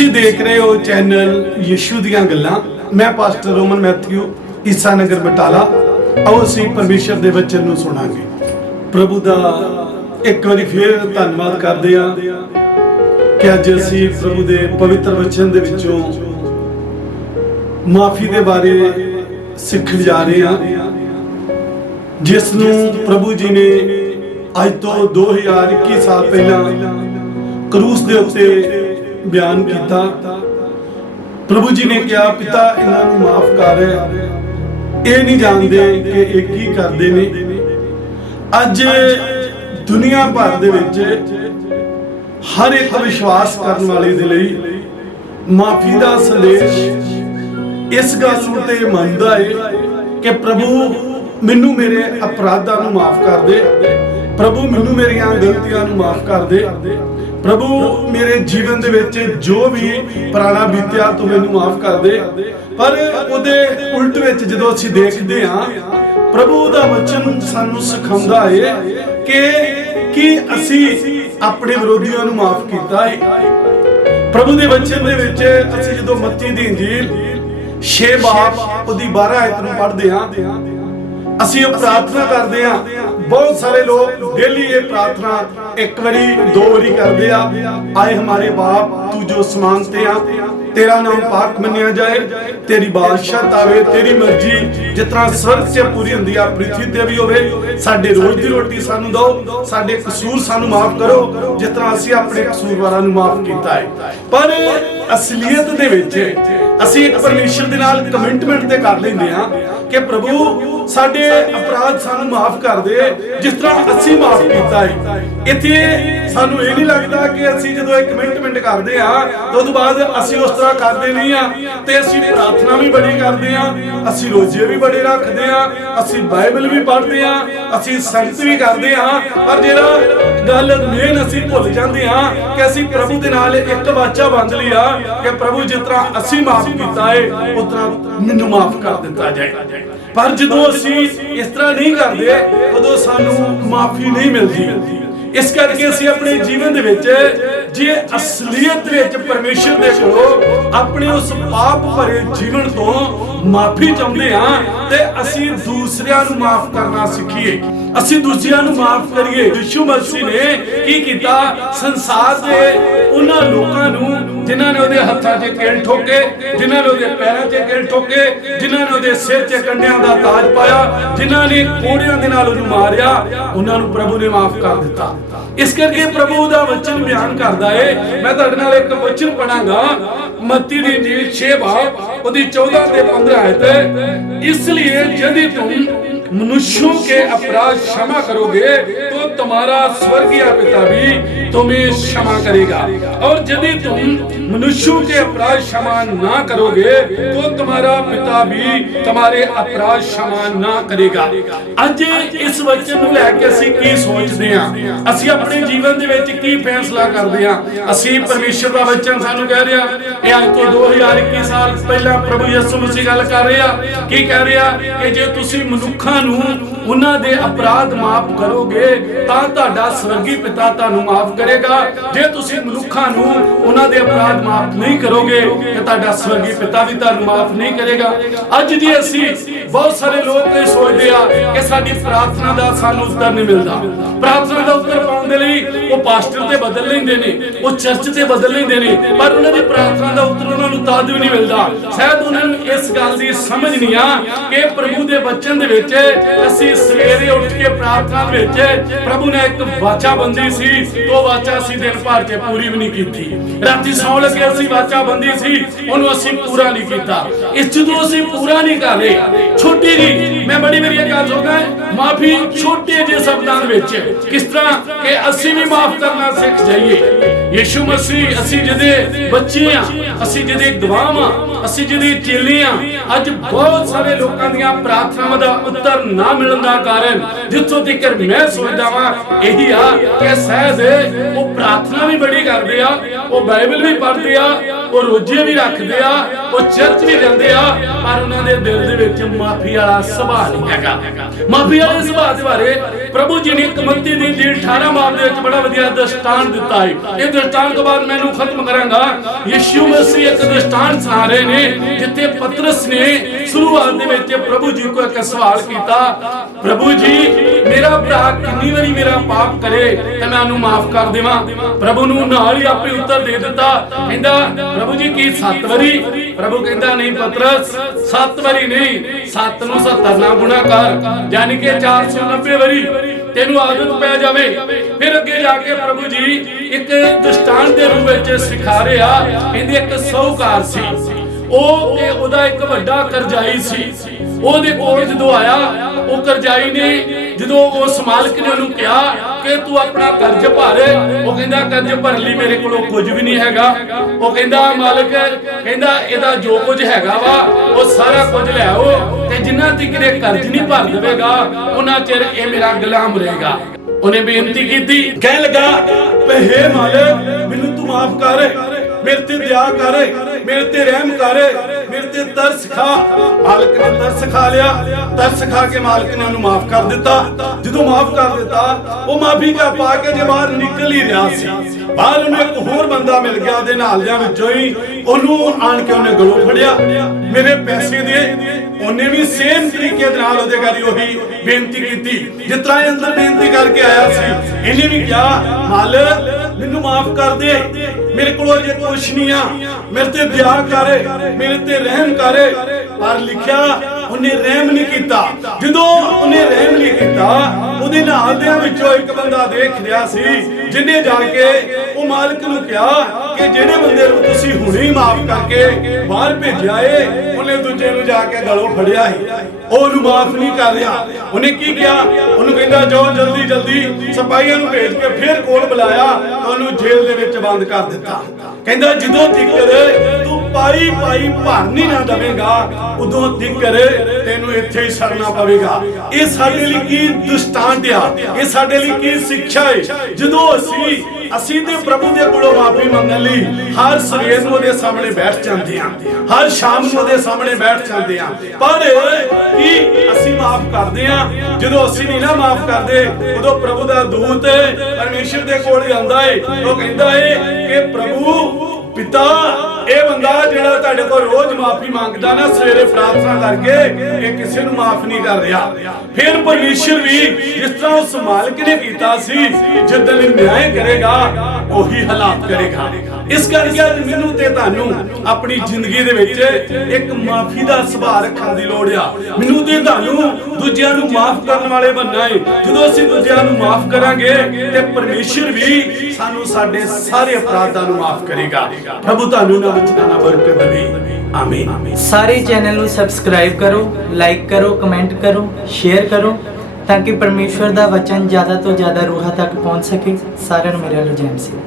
ਤੁਸੀਂ ਦੇਖ ਰਹੇ ਹੋ ਚੈਨਲ ਯਿਸੂ ਦੀਆਂ ਗੱਲਾਂ। ਮੈਂ ਪਾਸਟਰ ਰੋਮਨ ਮੈਥਿਊ, ਈਸਾ ਨਗਰ ਬਟਾਲਾ। ਆਓ ਅਸੀਂ ਪਰਮੇਸ਼ਰ ਦੇ ਵਚਨ ਨੂੰ ਸੁਣਾਂਗੇ। ਪ੍ਰਭੂ ਦਾ ਇੱਕ ਵਾਰੀ ਫੇਰ ਧੰਨਵਾਦ ਕਰਦੇ ਹਾਂ ਕਿ ਅੱਜ ਅਸੀਂ ਪ੍ਰਭੂ ਦੇ ਪਵਿੱਤਰ ਵਚਨ ਦੇ ਵਿੱਚੋਂ ਮਾਫੀ ਦੇ ਬਾਰੇ ਸਿੱਖਣ ਜਾ ਰਹੇ ਹਾਂ, ਜਿਸ ਨੂੰ ਪ੍ਰਭੂ ਜੀ ਨੇ ਅੱਜ ਤੋਂ 2021 ਸਾਲ ਪਹਿਲਾਂ ਕਰੂਸ ਦੇ ਉੱਤੇ ਬਿਆਨ ਕੀਤਾ। ਪ੍ਰਭੂ ਜੀ ਨੇ ਕਿਹਾ, ਪਿਤਾ ਇਹਨਾਂ ਨੂੰ ਮਾਫ ਕਰ, ਇਹ ਨਹੀਂ ਜਾਣਦੇ ਕਿ ਇਹ ਕੀ ਕਰਦੇ ਨੇ। ਅੱਜ ਦੁਨੀਆ ਭਰ ਦੇ ਵਿੱਚ ਹਰ ਇੱਕ ਵਿਸ਼ਵਾਸ ਕਰਨ ਵਾਲੇ ਦੇ ਲਈ ਮਾਫੀ ਦਾ ਸੰਦੇਸ਼ ਇਸ ਗੱਲ ਉੱਤੇ ਮੰਨਦਾ ਹੈ ਕਿ ਪ੍ਰਭੂ ਮੈਨੂੰ ਮੇਰੇ ਅਪਰਾਧਾਂ ਨੂੰ ਮਾਫ ਕਰ ਦੇ, ਪ੍ਰਭੂ ਮੈਨੂੰ ਮੇਰੀਆਂ ਗਲਤੀਆਂ ਨੂੰ ਮਾਫ ਕਰ ਦੇ, ਪ੍ਰਭੂ ਮੇਰੇ ਜੀਵਨ ਦੇ ਵਿੱਚ ਜੋ ਵੀ ਪੁਰਾਣਾ ਬੀਤਿਆ ਤੂੰ ਮੈਨੂੰ ਮਾਫ ਕਰ ਦੇ। ਪਰ ਉਹਦੇ ਉਲਟ ਵਿੱਚ ਜਦੋਂ ਅਸੀਂ ਦੇਖਦੇ ਹਾਂ, ਪ੍ਰਭੂ ਦਾ ਵਚਨ ਸਾਨੂੰ ਸਿਖਾਉਂਦਾ ਹੈ ਕਿ ਅਸੀਂ ਆਪਣੇ ਵਿਰੋਧੀਆਂ ਨੂੰ ਮਾਫ ਕੀਤਾ ਹੈ। ਪ੍ਰਭੂ ਦੇ ਵਚਨ ਦੇ ਵਿੱਚ ਅਸੀਂ ਜਦੋਂ ਮੱਤੀ ਦੀ ਇੰਜੀਲ 6 ਬਾਬ ਉਹਦੀ 12 ਆਇਤ ਨੂੰ ਪੜ੍ਹਦੇ ਹਾਂ, ਅਸੀਂ ਉਹ ਪ੍ਰਾਰਥਨਾ ਕਰਦੇ ਹਾਂ। ਬਹੁਤ ਸਾਰੇ ਲੋਕ ਡੇਲੀ ਇਹ ਪ੍ਰਾਰਥਨਾ ਇੱਕ ਵਾਰੀ 2 ਵਾਰੀ ਕਰਦੇ ਆ। ਆਏ ਹਮਾਰੇ ਬਾਪ ਤੂੰ ਜੋ ਸਮਾਨ ਤੇ ਆ, ਤੇਰਾ ਨਾਮ ਪਾਕ ਮੰਨਿਆ ਜਾਏ, ਤੇਰੀ ਬਾਦਸ਼ਾਹਤ ਆਵੇ, ਤੇਰੀ ਮਰਜ਼ੀ ਜਿਸ ਤਰ੍ਹਾਂ ਸਵਰਗ 'ਚ ਪੂਰੀ ਹੁੰਦੀ ਆ ਪ੍ਰਿਥਵੀ ਤੇ ਵੀ ਹੋਵੇ। ਸਾਡੇ ਰੋਜ਼ ਦੀ ਰੋਟੀ ਸਾਨੂੰ ਦਿਓ, ਸਾਡੇ ਕਸੂਰ ਸਾਨੂੰ ਮਾਫ ਕਰੋ ਜਿਸ ਤਰ੍ਹਾਂ ਅਸੀਂ ਆਪਣੇ ਕਸੂਰਵਾਰਾਂ ਨੂੰ ਮਾਫ ਕੀਤਾ ਹੈ। ਪਰ ਅਸਲੀਅਤ ਦੇ ਵਿੱਚ ਅਸੀਂ ਇੱਕ ਪਰਮੇਸ਼ਰ ਦੇ ਨਾਲ ਕਮਿਟਮੈਂਟ ਤੇ ਕਰ ਲੈਂਦੇ ਹਾਂ ਕਿ ਪ੍ਰਭੂ ਸਾਡੇ ਅਪਰਾਧ ਸਾਨੂੰ ਮਾਫ ਕਰ ਦੇ ਜਿਸ ਤਰ੍ਹਾਂ ਅਸੀਂ ਮਾਫ ਕੀਤਾ ਹੈ। ਇੱਥੇ ਸਾਨੂੰ ਇਹ ਨਹੀਂ ਲੱਗਦਾ ਕਿ ਅਸੀਂ ਜਦੋਂ ਇੱਕ ਕਮਿਟਮੈਂਟ ਕਰਦੇ ਆ ਤਾਂ ਉਸ ਤੋਂ ਬਾਅਦ ਅਸੀਂ ਉਸ ਤਰ੍ਹਾਂ ਕਰਦੇ ਨਹੀਂ ਆ, ਤੇ ਅਸੀਂ ਪ੍ਰਾਰਥਨਾ ਵੀ ਬੜੀ ਕਰਦੇ ਆ, ਅਸੀਂ ਰੋਜ਼ੇ ਵੀ ਬੜੇ ਰੱਖਦੇ ਆ, ਅਸੀਂ ਬਾਈਬਲ ਵੀ ਪੜ੍ਹਦੇ ਆ, ਅਸੀਂ ਸੰਗਤ ਵੀ ਕਰਦੇ ਆ। ਪਰ ਜਿਹੜਾ ਗੱਲ ਮੇਨ ਅਸੀਂ ਭੁੱਲ ਜਾਂਦੇ ਆ ਕਿ ਅਸੀਂ ਪ੍ਰਭੂ ਦੇ ਨਾਲ ਇੱਕ ਵਾਚਾ ਬੰਧ ਲਿਆ ਕਿ ਪ੍ਰਭੂ ਜਿਸ ਤਰ੍ਹਾਂ ਅਸੀਂ ਮਾਫ ਕੀਤਾ ਹੈ ਉਸ ਤਰ੍ਹਾਂ ਮੈਨੂੰ ਮਾਫ ਕਰ ਦਿੱਤਾ ਜਾਏ। ਪਰ ਜਦੋਂ ਅਸੀਂ ਇਸ ਤਰ੍ਹਾਂ ਨਹੀਂ ਕਰਦੇ ਉਦੋਂ ਸਾਨੂੰ ਮਾਫੀ ਨਹੀਂ ਮਿਲਦੀ। ਇਸ ਕਰਕੇ ਅਸੀਂ ਆਪਣੇ ਜੀਵਨ ਦੇ ਵਿੱਚ ਜੇ ਅਸਲੀਅਤ ਵਿੱਚ ਪਰਮੇਸ਼ਰ ਦੇ ਕੋਲੋਂ ਆਪਣੇ ਉਸ ਪਾਪ ਭਰੇ ਜੀਵਨ ਤੋਂ ਮਾਫੀ ਚਾਹੁੰਦੇ ਹਾਂ ਤੇ ਅਸੀਂ ਦੂਸਰਿਆਂ ਨੂੰ ਮਾਫ ਕਰਨਾ ਸਿੱਖੀਏ, ਅਸੀਂ ਦੂਜਿਆਂ ਨੂੰ ਮਾਫ ਕਰੀਏ। ਯਿਸੂ ਮਸੀਹ ਨੇ ਕੀ ਕੀਤਾ? ਸੰਸਾਰ ਦੇ ਉਹਨਾਂ ਲੋਕਾਂ ਨੂੰ ਜਿਨ੍ਹਾਂ ਨੇ ਉਹਦੇ ਹੱਥਾਂ 'ਚ ਕੀਲ ਠੋਕੇ, ਜਿਨ੍ਹਾਂ ਨੇ ਉਹਦੇ ਪੈਰਾਂ 'ਚ ਕੀਲ ਠੋਕੇ, ਜਿਨ੍ਹਾਂ ਨੇ ਉਹਦੇ ਸਿਰ 'ਤੇ ਕੰਡਿਆਂ ਦਾ ਤਾਜ ਪਾਇਆ, ਜਿਨ੍ਹਾਂ ਨੇ ਕੋੜਿਆਂ ਦੇ ਨਾਲ ਉਹਨੂੰ ਮਾਰਿਆ, ਉਹਨਾਂ ਨੂੰ ਪ੍ਰਭੂ ਨੇ ਮਾਫ ਕਰ ਦਿੱਤਾ। ਇਸ ਕਰਕੇ ਪ੍ਰਭੂ ਦਾ ਵਚਨ ਬਿਆਨ ਕਰਦਾ ਹੈ। ਮੈਂ ਤੁਹਾਡੇ ਨਾਲ ਇੱਕ ਵਚਨ ਪੜਾਂਗਾ, ਮੱਤੀ ਦੀ ਇੰਜੀਲ 6 ਬਾਬ ਉਹਦੀ 14 ਤੇ 15 आयत। इसलिए यदि तुम मनुष्यों के अपराध क्षमा करोगे तो तुम्हारा स्वर्गीय पिता भी तुम्हें क्षमा करेगा, और यदि तुम मनुष्यों के अपराध क्षमा ना करोगे तो तुम्हारा पिता भी तुम्हारे अपराध क्षमा ना करेगा। ਅੱਜ ਇਸ ਵਚਨ ਨੂੰ ਲੈ ਕੇ ਅਸੀਂ ਕੀ ਸੋਚਦੇ ਹਾਂ, ਅਸੀਂ ਆਪਣੇ ਜੀਵਨ ਦੇ ਵਿੱਚ ਕੀ ਫੈਸਲਾ ਕਰਦੇ ਹਾਂ। ਅਸੀਂ ਪਰਮੇਸ਼ਰ ਦਾ ਵਚਨ ਸਾਨੂੰ ਕਹਿ ਰਿਹਾ, ਇਹ ਅੱਜ ਤੋਂ 2021 ਸਾਲ ਪਹਿਲਾਂ ਪ੍ਰਭੂ ਯਿਸੂ ਮਸੀਹ ਗੱਲ ਕਰ ਰਿਹਾ। ਕੀ ਕਹਿ ਰਿਹਾ ਕਿ ਜੇ ਤੁਸੀਂ ਮਨੁੱਖਾਂ ਨੂੰ ਉਹਨਾਂ ਦੇ ਅਪਰਾਧ ਮਾਫ ਕਰੋਗੇ ਤਾਂ ਤੁਹਾਡਾ ਸਵਰਗੀ ਪਿਤਾ ਤੁਹਾਨੂੰ ਮਾਫ ਕਰੇਗਾ। ਜੇ ਤੁਸੀਂ ਮਨੁੱਖਾਂ ਨੂੰ ਉਹਨਾਂ ਦੇ ਅਪਰਾਧ ਮਾਫ ਨਹੀਂ ਕਰੋਗੇ ਤਾਂ ਤੁਹਾਡਾ ਸਵਰਗੀ ਪਿਤਾ ਵੀ ਤੁਹਾਨੂੰ ਮਾਫ ਨਹੀਂ ਕਰੇਗਾ। ਅੱਜ ਜੇ ਅਸੀਂ ਬਹੁਤ ਸਾਰੇ ਲੋਕ ਇਹ ਸੋਚਦੇ ਆ ਕਿ ਸਾਡੀ ਪ੍ਰਾਰਥਨਾ ਦਾ ਸਾਨੂੰ ਉੱਤਰ ਨਹੀਂ ਮਿਲਦਾ, ਪ੍ਰਾਰਥਨਾ ਦਾ ਉੱਤਰ ਪਾਉਣ ਦੇ ਲਈ ਉਹ ਪਾਸਟਰ ਤੇ ਬਦਲ ਲੈਂਦੇ ਨੇ, ਉਹ ਚਰਚ ਤੇ ਬਦਲ ਲੈਂਦੇ ਨੇ, ਪਰ ਉਹਨਾਂ ਦੀ ਪ੍ਰਾਰਥਨਾ ਦਾ ਉੱਤਰ ਉਹਨਾਂ ਨੂੰ ਤਦ ਵੀ ਨਹੀਂ ਮਿਲਦਾ। ਸ਼ਾਇਦ ਉਹਨਾਂ ਨੂੰ ਇਸ ਗੱਲ ਦੀ ਸਮਝ ਨਹੀਂ ਆ ਕਿ ਪ੍ਰਭੂ ਦੇ ਵਚਨ ਦੇ ਵਿੱਚ ਅਸੀਂ ਸਵੇਰੇ ਉੱਠ ਕੇ ਪ੍ਰਾਰਥਨਾ ਵਿੱਚ ਪ੍ਰਭੂ ਨੇ ਇੱਕ ਵਾਚਾ ਬੰਦੀ ਸੀ, ਉਹ ਵਾਚਾ ਅਸੀਂ ਦਿਨ ਭਰ 'ਚ ਪੂਰੀ ਵੀ ਨਹੀਂ ਕੀਤੀ। ਰਾਤੀ ਸੌਣ ਲੱਗੇ ਅਸੀਂ ਵਾਚਾ ਬੰਦੀ ਸੀ, ਉਹਨੂੰ ਅਸੀਂ ਪੂਰਾ ਨਹੀਂ ਕੀਤਾ। ਇਸ ਜਦੋਂ ਅਸੀਂ ਪੂਰਾ ਨਹੀਂ ਕਰ ਰਹੇ, ਛੋਟੀ ਜੀ ਮੈਂ ਬੜੀ ਮੇਰੀ ਗੱਲ ਹੋ ਗਈ ਮਾਫੀ ਛੋਟੇ ਜਿਹੇ ਸ਼ਬਦਾਂ ਵਿੱਚ ਕਿਸ ਤਰ੍ਹਾਂ ਕਿ ਅਸੀਂ ਵੀ ਮਾਫ ਕਰਨਾ ਸਿੱਖ ਜਾਈਏ। ਯਿਸੂ ਮਸੀਹ ਅਸੀਂ ਜਿਹਦੇ ਬੱਚੇ ਆ, ਅਸੀਂ ਜਿਹਦੇ ਗਵਾਹ ਆ, ਅਸੀਂ ਜਿਹਦੇ ਚੇਲੇ ਆ। ਅੱਜ ਬਹੁਤ ਸਾਰੇ ਲੋਕਾਂ ਦੀਆਂ ਪ੍ਰਾਰਥਨਾਵਾਂ ਦਾ ਉੱਤਰ ਨਾ ਮਿਲਣ ਦਾ ਕਾਰਨ ਜਿੱਥੋਂ ਤੱਕ ਮੈਂ ਸੋਚਦਾ ਵਾਂ ਇਹੀ ਆ ਕਿ ਸ਼ਾਇਦ ਉਹ ਪ੍ਰਾਰਥਨਾ ਵੀ ਬੜੀ ਕਰਦੇ ਆ, ਉਹ ਬਾਈਬਲ ਵੀ ਪੜ੍ਹਦੇ ਆ, ਉਹ ਰੋਜ਼ੇ ਵੀ ਰੱਖਦੇ ਆ, ਉਹ ਚਰਚ ਵੀ ਜਾਂਦੇ ਆ, ਪਰ ਉਹਨਾਂ ਦੇ ਦਿਲ ਦੇ ਵਿੱਚ ਮਾਫੀ ਵਾਲਾ ਸੁਭਾਅ ਨਹੀਂ ਹੈਗਾ। ਮਾਫੀ ਵਾਲੇ ਸੁਭਾਅ ਦੇ ਬਾਰੇ ਪ੍ਰਭੂ ਜੀ ਨੇ ਮੱਤੀ ਦੀ 18 ਬਾਬ ਦੇ ਵਿੱਚ ਬੜਾ ਵਧੀਆ ਦ੍ਰਿਸ਼ਟਾਂਤ ਦਿੱਤਾ ਹੈ। ਇਹ ਦ੍ਰਿਸ਼ਟਾਂਤ ਤੋਂ ਬਾਅਦ ਮੈਨੂੰ ਖਤਮ ਕਰਾਂਗਾ। ਯਿਸੂ ਮਸੀਹ ਇੱਕ ਦ੍ਰਿਸ਼ਟਾਂਤ ਸੁਣਾ ਰਹੇ ਨੇ, ਜਿੱਥੇ ਪਤਰਸ ਨੇ ਸ਼ੁਰੂਆਤ ਦੇ ਵਿੱਚ ਪ੍ਰਭੂ ਜੀ ਕੋਲ ਇੱਕ ਸਵਾਲ ਕੀਤਾ, ਪ੍ਰਭੂ ਜੀ ਮੇਰਾ ਭਰਾ ਕਿੰਨੀ ਵਾਰੀ ਮੇਰਾ ਪਾਪ ਕਰੇ ਤੇ ਮੈਂ ਉਹਨੂੰ ਮਾਫ ਕਰ ਦੇਵਾਂ? ਪ੍ਰਭੂ ਨੂੰ ਨਾਲ ਹੀ ਆਪੇ ਉੱਤਰ ਦੇ ਦਿੱਤਾ, ਕਹਿੰਦਾ ਪ੍ਰਭੂ ਜੀ ਕੀ 7 ਵਾਰੀ? ਪ੍ਰਭੂ ਕਹਿੰਦਾ ਨਹੀਂ ਪਤਰਸ, 7 ਵਾਰੀ ਨਹੀਂ, 7 ਨੂੰ 70 ਨਾਲ ਗੁਣਾ ਕਰ, ਯਾਨੀ ਕਿ 490 ਵਾਰੀ ਤੈਨੂੰ ਆਦਤ ਪੈ ਜਾਵੇ। ਫਿਰ ਅੱਗੇ ਜਾ ਕੇ ਪ੍ਰਭੂ ਜੀ ਇੱਕ ਦ੍ਰਿਸ਼ਟਾਂਤ ਦੇ ਰੂਪ ਵਿੱਚ ਸਿਖਾ ਰਿਹਾ, ਕਹਿੰਦੇ ਇੱਕ ਸ਼ਾਹੂਕਾਰ ਸੀ, ਉਹ ਤੇ ਉਹਦਾ ਇੱਕ ਵੱਡਾ ਕਰਜ਼ਾਈ ਸੀ। ਉਹਦੇ ਕੋਲ ਜਦੋਂ ਆਇਆ, ਉਹ ਕਰਜ਼ਾਈ ਨੇ ਜਦੋਂ ਉਸ ਮਾਲਕ ਨੇ ਉਹਨੂੰ ਕਿਹਾ ਕਿ ਤੂੰ ਆਪਣਾ ਕਰਜ਼ ਭਰ, ਉਹ ਕਹਿੰਦਾ ਕਰਜ਼ ਭਰਨ ਲਈ ਮੇਰੇ ਕੋਲੋਂ ਕੁਝ ਵੀ ਨਹੀਂ ਹੈਗਾ। ਉਹ ਕਹਿੰਦਾ ਮਾਲਕ ਕਹਿੰਦਾ ਇਹਦਾ ਜੋ ਕੁਝ ਹੈਗਾ ਵਾ ਉਹ ਸਾਰਾ ਕੁਝ ਲੈ ਆਓ, ਤੇ ਜਿੰਨਾ ਤੱਕ ਇਹ ਕਰਜ਼ ਨਹੀਂ ਭਰ ਦੇਵੇਗਾ ਉਹਨਾਂ ਚਿਰ ਇਹ ਮੇਰਾ ਗੁਲਾਮ ਰਹੇਗਾ। ਉਹਨੇ ਬੇਨਤੀ ਕੀਤੀ, ਕਹਿਣ ਲੱਗਾ ਹੇ ਮਾਲਕ ਮੈਨੂੰ ਤੂੰ ਮਾਫ ਕਰ, ਮੇਰੇ ਤੇ ਦਇਆ ਕਰ, ਮੇਰੇ ਤੇ ਰਹਿਮ ਕਰ, ਮੇਰੇ ਤੇ ਤਰਸ ਖਾ। ਮਾਲਕ ਨੇ ਤਰਸ ਖਾ ਲਿਆ, ਤਰਸ ਖਾ ਕੇ ਮਾਲਕ ਨੇ ਉਹਨੂੰ ਮਾਫ ਕਰ ਦਿੱਤਾ। ਜਦੋਂ ਮਾਫ ਕਰ ਦਿੱਤਾ, ਉਹ ਮਾਫੀ ਕਾ ਪਾ ਕੇ ਜੇ ਬਾਹਰ ਨਿਕਲ ਹੀ ਰਿਹਾ ਸੀ, ਬਾਹਰ ਉਹਨੂੰ ਇੱਕ ਹੋਰ ਬੰਦਾ ਮਿਲ ਗਿਆ, ਉਹਦੇ ਨਾਲ ਦਿਆਂ ਵਿੱਚੋਂ ਹੀ ਉਹਨੂੰ ਆਣ ਕੇ ਉਹਨੇ ਗਲੋਂ ਫੜਿਆ, ਮੇਰੇ ਪੈਸੇ ਦੇ। ਉਹਨੇ ਵੀ ਸੇਮ ਤਰੀਕੇ ਦੇ ਨਾਲ ਉਹਦੇ ਘਰ ਉਹੀ ਬੇਨਤੀ ਕੀਤੀ ਜਿਸ ਤਰ੍ਹਾਂ ਇਹ ਅੰਦਰ ਬੇਨਤੀ ਕਰਕੇ ਆਇਆ ਸੀ। ਇਹਨੇ ਵੀ ਕਿਹਾ ਮਾਲਕ ਮੈਨੂੰ ਮਾਫ ਕਰ ਦੇ, ਮੇਰੇ ਕੋਲ ਜੇ ਕੁਛ ਨਹੀਂ ਆ, ਮੇਰੇ ਤੇ ਦਇਆ ਕਰ, ਮੇਰੇ ਤੇ ਰਹਿਮ ਕਰ। ਪਰ ਲਿਖਿਆ ਉਹਨੇ ਰਹਿਮ ਨਹੀਂ ਕੀਤਾ। ਜਦੋਂ ਉਹਨੇ ਰਹਿਮ ਨਹੀਂ ਕੀਤਾ, ਉਹਦੇ ਨਾਲ ਦੇ ਵਿੱਚੋਂ ਇੱਕ ਬੰਦਾ ਦੇਖ ਰਿਹਾ ਸੀ, ਜਿਨੇ ਜਾ ਕੇ ਉਹ ਮਾਲਕ ਨੂੰ ਕਿਹਾ ਕਿ ਜਿਹੜੇ ਬੰਦੇ ਨੂੰ ਤੁਸੀਂ ਹੁਣੇ ਹੀ ਮਾਫ ਕਰਕੇ ਬਾਹਰ ਭੇਜਿਆ ਏ, ਉਹਨੇ ਦੂਜੇ ਨੂੰ ਜਾ ਕੇ ਗਲੋਂ ਫੜਿਆ ਸੀ, ਉਹ ਉਹਨੂੰ ਮਾਫ ਨਹੀਂ ਕਰ ਰਿਹਾ। ਉਹਨੇ ਕੀ ਕਿਹਾ? ਉਹਨੂੰ ਕਹਿੰਦਾ ਜਾਓ ਜਲਦੀ ਜਲਦੀ, ਸਿਪਾਹੀਆਂ ਨੂੰ ਭੇਜ ਕੇ ਫਿਰ ਕੋਲ ਬੁਲਾਇਆ, ਉਹਨੂੰ ਜੇਲ੍ਹ ਦੇ ਵਿੱਚ ਬੰਦ ਕਰ ਦਿੱਤਾ। ਕਹਿੰਦਾ ਜਦੋਂ ਤੀਕਰ ਤੂੰ ਪਾਈ ਭਰਨੀ ਨਾ ਦਵੇਂਗਾ, ਉਦੋਂ ਤੀਕਰ ਤੈਨੂੰ ਇੱਥੇ ਹੀ ਸੜਨਾ ਪਵੇਗਾ। ਇਹ ਸਾਡੇ ਲਈ ਕੀ ਦ੍ਰਿਸ਼ਟਾਂਤ ਆ, ਇਹ ਸਾਡੇ ਲਈ ਕੀ ਸਿੱਖਿਆ ਹੈ? ਜਦੋਂ ਅਸੀਂ ਤੇ ਪ੍ਰਭੂ ਦੇ ਕੋਲੋਂ ਮਾਫੀ ਮੰਗਣ ਲਈ ਹਰ ਸਵੇਰ ਨੂੰ ਉਹਦੇ ਸਾਹਮਣੇ ਬੈਠ ਜਾਂਦੇ ਹਾਂ, ਹਰ ਸ਼ਾਮ ਨੂੰ ਉਹਦੇ ਸਾਹਮਣੇ ਬੈਠ ਜਾਂਦੇ ਹਾਂ, ਪਰ ਕੀ ਅਸੀਂ ਮਾਫ ਕਰਦੇ ਹਾਂ? ਜਦੋਂ ਅਸੀਂ ਨਹੀਂ ਨਾ ਮਾਫ ਕਰਦੇ, ਉਦੋਂ ਪ੍ਰਭੂ ਦਾ ਦੂਤ ਪਰਮੇਸ਼ਰ ਦੇ ਕੋਲ ਆਉਂਦਾ ਹੈ, ਉਹ ਕਹਿੰਦਾ ਹੈ ਕਿ ਪ੍ਰਭੂ ਪਿਤਾ ਇਹ ਬੰਦਾ ਜਿਹੜਾ ਤੁਹਾਡੇ ਕੋਲ ਰੋਜ਼ ਮਾਫੀ ਮੰਗਦਾ ਨਾ, ਸਵੇਰੇ ਪ੍ਰਾਰਥਨਾ ਕਰਕੇ, ਇਹ ਕਿਸੇ ਨੂੰ ਮਾਫ ਨਹੀਂ ਕਰ ਰਿਹਾ। ਫਿਰ ਪਰਮੇਸ਼ਰ ਵੀ ਜਿਸ ਤਰ੍ਹਾਂ ਉਸ ਮਾਲਕ ਨੇ ਕੀਤਾ ਸੀ, ਜਦੋਂ ਨਿਆਂ ਕਰੇਗਾ ਉਹੀ ਹਾਲਾਤ ਕਰੇਗਾ। ਇਸ ਕਰਕੇ ਅੱਜ ਮੈਨੂੰ ਤੇ ਤੁਹਾਨੂੰ ਆਪਣੀ ਜ਼ਿੰਦਗੀ ਦੇ ਵਿੱਚ ਇੱਕ ਮਾਫੀ ਦਾ ਸੁਭਾਅ ਰੱਖਣ ਦੀ ਲੋੜ ਆ। ਮੈਨੂੰ ਤੇ ਤੁਹਾਨੂੰ ਦੂਜਿਆਂ ਨੂੰ ਮਾਫ ਕਰਨ ਵਾਲੇ ਬਣਨਾ ਹੈ। ਜਦੋਂ ਅਸੀਂ ਦੂਜਿਆਂ ਨੂੰ ਮਾਫ ਕਰਾਂਗੇ ਤੇ ਪਰਮੇਸ਼ਰ ਵੀ ਸਾਨੂੰ ਸਾਡੇ ਸਾਰੇ ਅਪਰਾਧਾਂ ਨੂੰ ਮਾਫ ਕਰੇਗਾ। ਪ੍ਰਭੂ ਤੁਹਾਨੂੰ ਨਾ ਬਚਨਾ ਬਰਕਤ ਦੇਵੇ। ਆਮੀਨ। ਸਾਰੇ ਚੈਨਲ ਨੂੰ ਸਬਸਕ੍ਰਾਈਬ ਕਰੋ, ਲਾਈਕ ਕਰੋ, ਕਮੈਂਟ ਕਰੋ, ਸ਼ੇਅਰ ਕਰੋ, ਤਾਂ ਕਿ ਪਰਮੇਸ਼ਵਰ ਦਾ ਵਚਨ ਜ਼ਿਆਦਾ ਤੋਂ ਜ਼ਿਆਦਾ ਰੂਹਾਂ ਤੱਕ ਪਹੁੰਚ ਸਕੇ। ਸਾਰਿਆਂ ਨੂੰ ਮੇਰੇ ਵੱਲੋਂ ਜੈ ਮਸੀਹ।